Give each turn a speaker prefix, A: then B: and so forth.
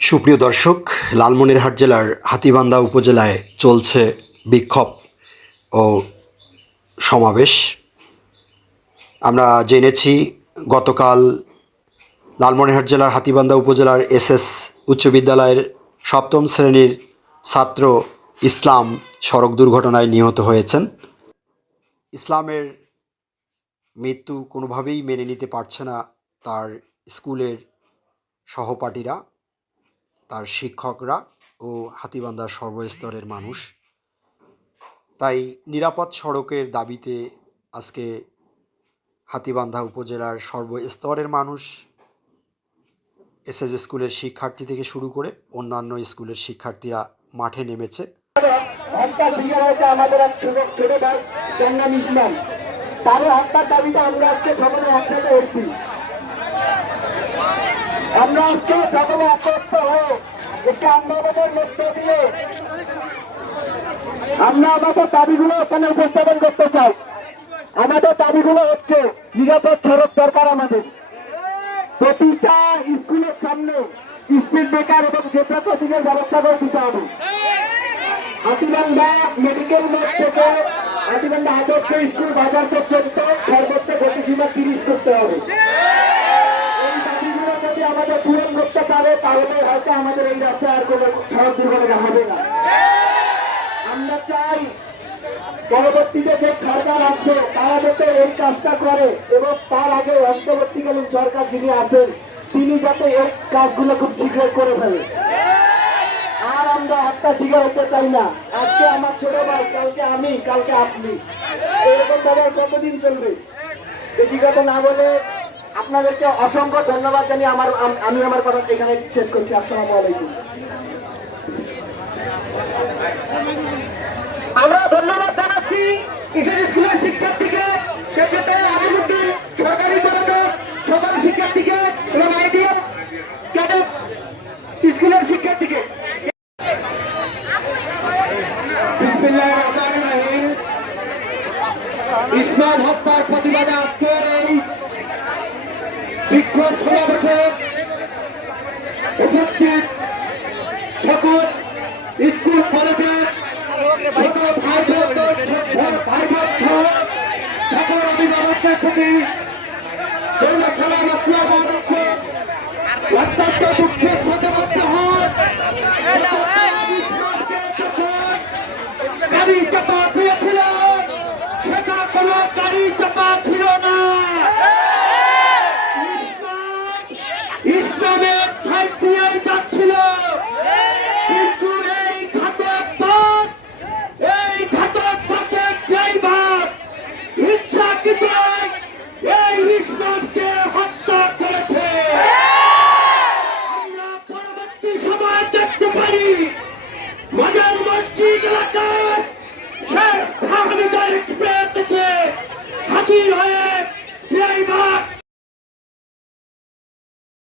A: সুপ্রিয় দর্শক, লালমনিরহাট জেলার হাতীবান্ধা উপজেলায় চলছে বিক্ষোভ ও সমাবেশ। আমরা জেনেছি গতকাল লালমনিরহাট জেলার হাতীবান্ধা উপজেলার এসএস উচ্চ বিদ্যালয়ের সপ্তম শ্রেণির ছাত্র ইসলাম সড়ক দুর্ঘটনায় নিহত হয়েছেন। ইসলামের মৃত্যু কোনোভাবেই মেনে নিতে পারছে না তার স্কুলের সহপাঠীরা। তার শিক্ষকরা ও হাতিবান্ধার সর্বস্তরের মানুষ। তাই নিরাপদ সড়কের দাবিতে আজকে হাতিবান্ধা উপজেলার সর্বস্তরের মানুষ এসএস স্কুলের শিক্ষার্থী থেকে শুরু করে অন্যান্য স্কুলের শিক্ষার্থীরা মাঠে নেমেছে।
B: আমরা আজকে সকলে একত্র দিয়ে আমরা আমাদের দাবিগুলো এখানে উপস্থাপন করতে চাই। আমাদের দাবিগুলো হচ্ছে নিরাপদ সড়ক দরকার আমাদের। প্রতিটা স্কুলের সামনে স্পিড ব্রেকার এবং জেব্রা ক্রসিংয়ের ব্যবস্থা করে দিতে হবে। হাতিবান্ধা মেডিকেল মোড় থেকে হাতিবান্ধা আদর্শ স্কুল বাজার পর্যন্ত সর্বোচ্চ গতিসীমা তিরিশ করতে হবে এই দাবিগুলো যদি আমাদের পূরণ করতে পারে তাহলে হয়তো আমাদের এই রাস্তায় আর কোনো সড়ক দুর্ঘটনা হবে না। আমরা চাই পরবর্তীতে যে সরকার আসবে, তারা যাতে এই কাজটা করে এবং তার আগে অন্তর্বর্তীকালীন সরকার যিনি আছেন, তিনি যাতে এই কাজগুলো খুব শীঘ্রই করে ফেলে। আর আমরা হত্যা শিকার হতে চাই না। আজকে আমার ছোট ভাই, কালকে আমি, কালকে আপনি। এরকম ভাবে কতদিন চলবে? বেশি কথা না বলে আপনাদেরকে অসংখ্য ধন্যবাদ জানিয়ে আমার, আমি আমার কথা এখানে শেষ করছি। আসসালামু আলাইকুম। আমরা ধন্যবাদ জানাচ্ছি কিশোর স্কুলের শিক্ষার্থীকে, সেক্ষেত্রে আলিমুদ্দিন সরকারি কলেজের সকল শিক্ষার্থীকে এবং আইডিয়া স্কুলের শিক্ষার্থীকে। ইসলাম হত্যার প্রতিবাদে আজকের এই বিক্ষোভ সমাবেশে উপস্থিত সকল স্কুল কলেজের ছোট ভাই ভাই বোন সহ সকল অভিভাবকদের প্রতি অত্যন্ত দুঃখের সাথে বলতে হয়